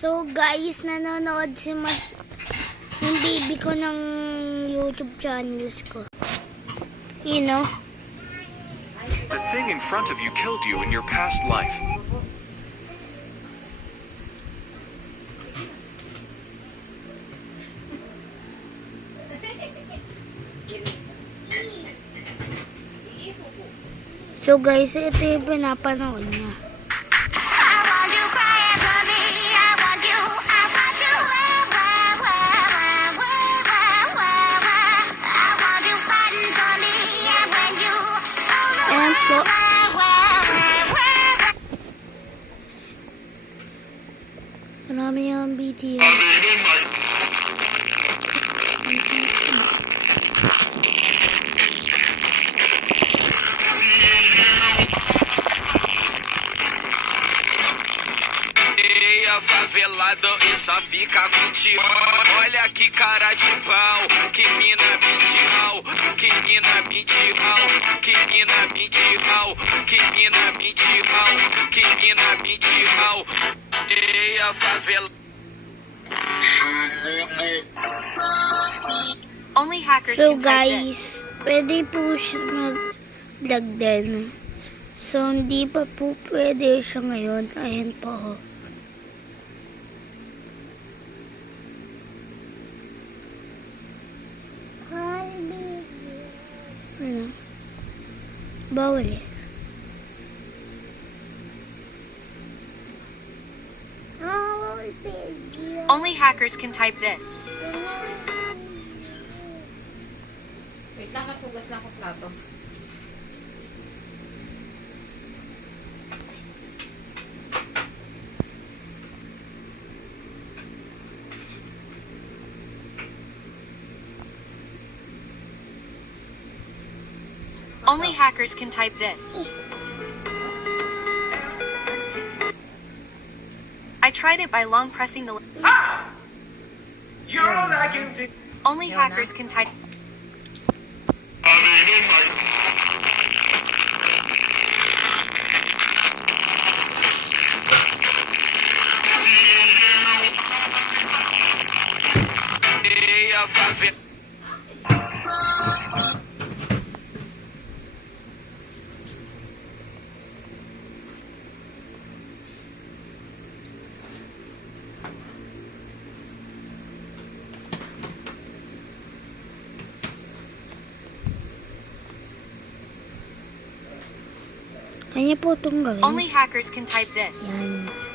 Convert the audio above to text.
So guys, nanonood si yung baby ko ng YouTube channels ko. You know? The thing in front of you killed you in your past life. So guys, ito yung pinapanood niya. Ayan po. Marami yung video. Favelado e só fica contigo. Olha que cara de pau, que mina mentirral, que mina mentirral, que mina mentirral, que mina mentirral, que mina mentirral. E a favela. Only hackers So can type this. guys, pwede po siya mag-vlog din. So hindi pa po pwede siya ngayon. Ayan po. Ano? Bawal eh. Only hackers can type this. Wait lang, natugas na ako plato. Only hackers can type this. I tried it by long pressing the. You're lagging the. Only hackers can type. E a favela. Kanya po itong gawin. Only hackers can type this. Yan.